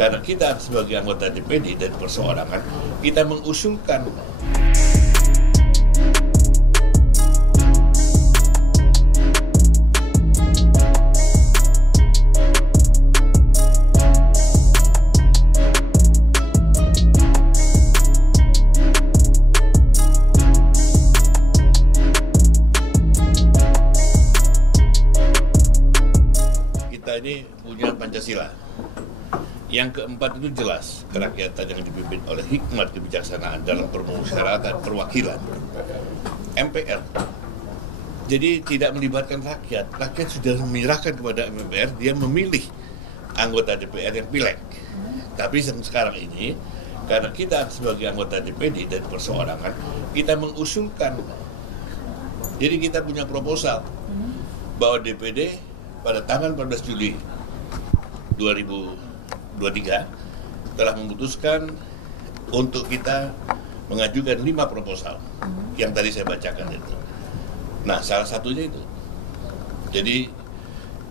Karena kita sebagai anggota DPD dan perseorangan, kita mengusulkan kita ini punya Pancasila. Yang keempat itu jelas, kerakyatan yang dipimpin oleh hikmat kebijaksanaan dalam permusyawaratan perwakilan MPR. Jadi tidak melibatkan rakyat. Rakyat sudah menyerahkan kepada MPR, dia memilih anggota DPR yang pileg. Tapi sekarang ini, karena kita sebagai anggota DPD dan perseorangan, kita mengusulkan. Jadi kita punya proposal bahwa DPD pada tanggal 14 Juli 2023 telah memutuskan untuk kita mengajukan 5 proposal yang tadi saya bacakan itu. Nah, salah satunya itu. Jadi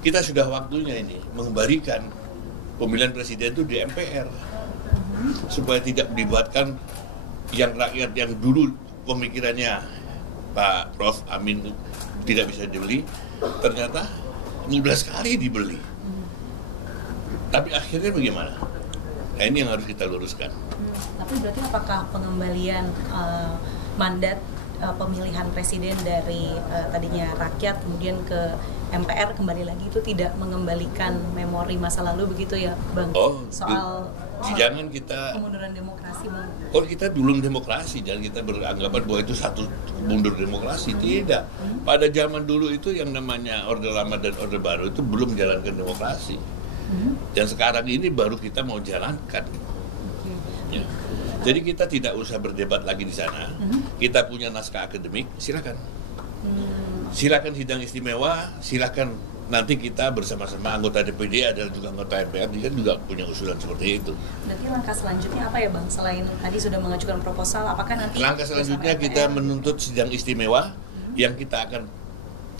kita sudah waktunya ini mengembalikan pemilihan presiden itu di MPR supaya tidak melibatkan yang rakyat yang dulu pemikirannya Pak Prof. Amin tidak bisa dibeli, ternyata mudah sekali dibeli. Tapi akhirnya bagaimana? Nah, ini yang harus kita luruskan. Tapi berarti apakah pengembalian mandat pemilihan presiden dari tadinya rakyat kemudian ke MPR kembali lagi itu tidak mengembalikan memori masa lalu begitu ya, Bang? Soal jangan kita kemunduran demokrasi, Bang. Oh, kita belum demokrasi, jangan kita beranggapan bahwa itu satu mundur demokrasi. Tidak. Pada zaman dulu itu yang namanya Orde Lama dan Orde Baru itu belum menjalankan demokrasi. Dan sekarang ini baru kita mau jalankan. Ya. Jadi kita tidak usah berdebat lagi di sana. Kita punya naskah akademik, silakan. Silakan sidang istimewa, silakan nanti kita bersama-sama anggota DPD adalah juga anggota MPR, dia juga punya usulan seperti itu. Berarti langkah selanjutnya apa ya, Bang? Selain tadi sudah mengajukan proposal, apakah nanti langkah selanjutnya kita menuntut sidang istimewa yang kita akan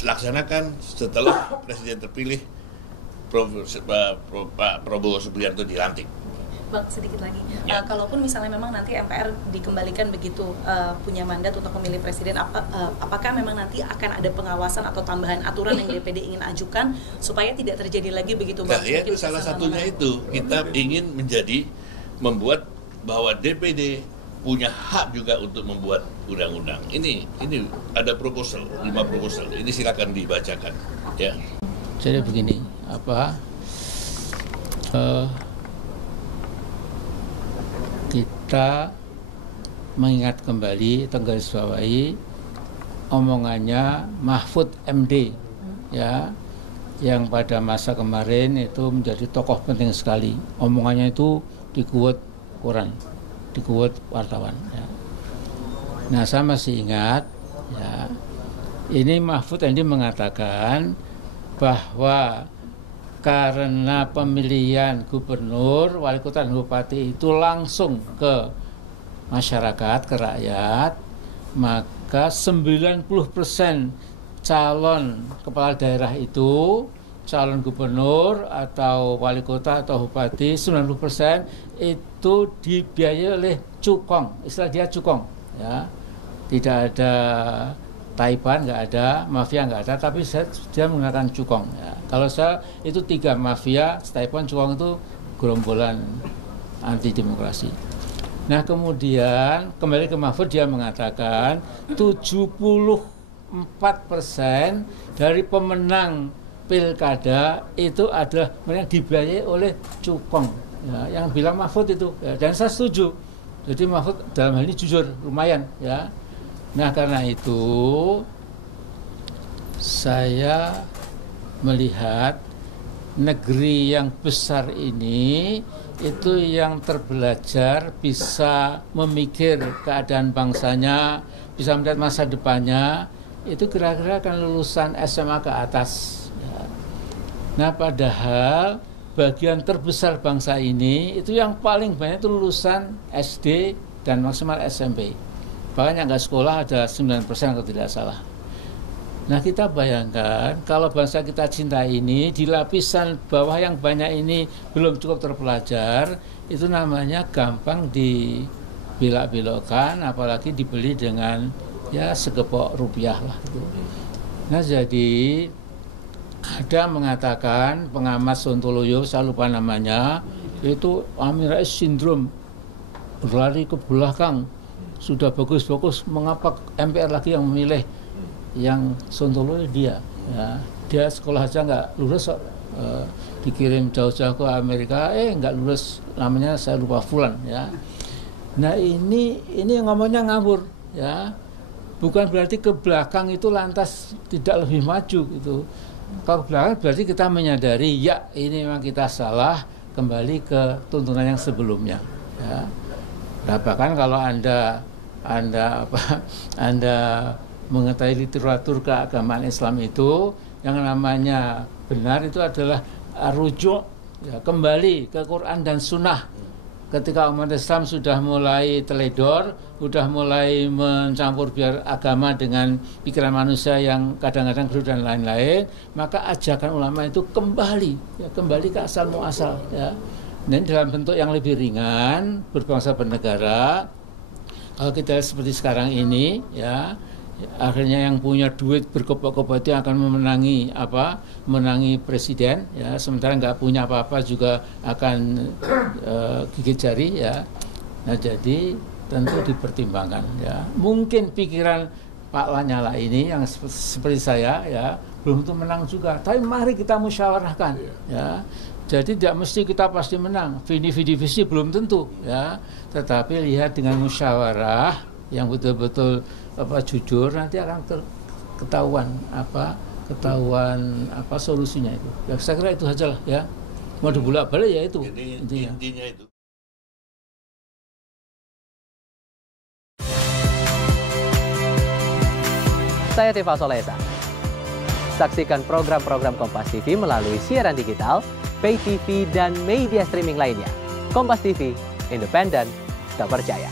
laksanakan setelah presiden terpilih Pak Prabowo Subianto dilantik. Bang, sedikit lagi. Ya. Kalaupun misalnya memang nanti MPR dikembalikan begitu punya mandat untuk memilih presiden, apakah memang nanti akan ada pengawasan atau tambahan aturan yang DPD ingin ajukan supaya tidak terjadi lagi begitu, Bang? Nah, ya itu salah satunya itu. Kita ingin membuat bahwa DPD punya hak juga untuk membuat undang-undang. Ini ada proposal, 5 proposal. Ini silakan dibacakan, ya. Jadi begini, kita mengingat kembali, tenggarisbawahi omongannya Mahfud MD, ya, yang pada masa kemarin itu menjadi tokoh penting sekali. Omongannya itu di-quote koran, di-quote wartawan. Ya. Nah, saya masih ingat, ya, ini Mahfud MD mengatakan bahwa karena pemilihan gubernur, wali kota dan bupati itu langsung ke masyarakat, ke rakyat, maka 90% calon kepala daerah itu, calon gubernur atau wali kota atau bupati, 90% itu dibiayai oleh cukong, istilah dia cukong, ya. Tidak ada Taipan, nggak ada, mafia nggak ada, tapi dia menggunakan cukong. Ya. Kalau saya itu 3 mafia, Taipan, cukong itu gerombolan anti demokrasi. Nah, kemudian kembali ke Mahfud, dia mengatakan 74% dari pemenang pilkada itu adalah mereka dibiayai oleh cukong. Ya, yang bilang Mahfud itu, ya, dan saya setuju. Jadi Mahfud dalam hal ini jujur, lumayan, ya. Nah, karena itu saya melihat negeri yang besar ini itu yang terbelajar bisa memikir keadaan bangsanya, bisa melihat masa depannya, itu kira-kira akan lulusan SMA ke atas. Nah, padahal bagian terbesar bangsa ini itu yang paling banyak itu lulusan SD dan maksimal SMP. Bahkan yang nggak sekolah ada 9% kalau tidak salah. Nah kita bayangkan kalau bangsa kita cinta ini di lapisan bawah yang banyak ini belum cukup terpelajar, itu namanya gampang dibelak-belokkan, apalagi dibeli dengan ya segepok rupiah lah gitu. Nah jadi ada mengatakan pengamat Sontoloyo, saya lupa namanya, itu Amin Rais sindrom, berlari ke belakang, sudah bagus-bagus, mengapa MPR lagi yang memilih yang Sontoloyo dia? Ya, dia sekolah aja nggak lulus, dikirim jauh-jauh ke Amerika, nggak lulus, namanya saya lupa Fulan ya. Nah ini ngomongnya ngawur ya, bukan berarti ke belakang itu lantas tidak lebih maju gitu. Kalau ke belakang berarti kita menyadari ya ini memang kita salah, kembali ke tuntunan yang sebelumnya ya. Nah, bahkan kalau anda mengetahui literatur keagamaan Islam itu yang namanya benar itu adalah rujuk ya, kembali ke Quran dan Sunnah. Ketika umat Islam sudah mulai teledor, sudah mulai mencampur biar agama dengan pikiran manusia yang kadang-kadang berbeda dan lain-lain, maka ajakan ulama itu kembali ke asal muasal ya. Dan dalam bentuk yang lebih ringan, berbangsa bernegara. Kalau kita seperti sekarang ini ya, akhirnya yang punya duit berkepok-kepok itu akan menangi presiden ya, sementara nggak punya apa-apa juga akan gigit jari ya. Nah jadi tentu dipertimbangkan ya. Mungkin pikiran Pak Lanyala ini yang seperti saya ya belum tentu menang juga, tapi mari kita musyawarahkan ya. Jadi tidak mesti kita pasti menang, visi belum tentu ya, tetapi lihat dengan musyawarah yang betul-betul jujur, nanti akan ketahuan solusinya itu. Ya, saya kira itu saja lah ya. Mau dibolak-balik ya itu intinya itu. Saya Tifa Solesa. Saksikan program-program Kompas TV melalui siaran digital, pay TV dan media streaming lainnya. Kompas TV, independen, terpercaya.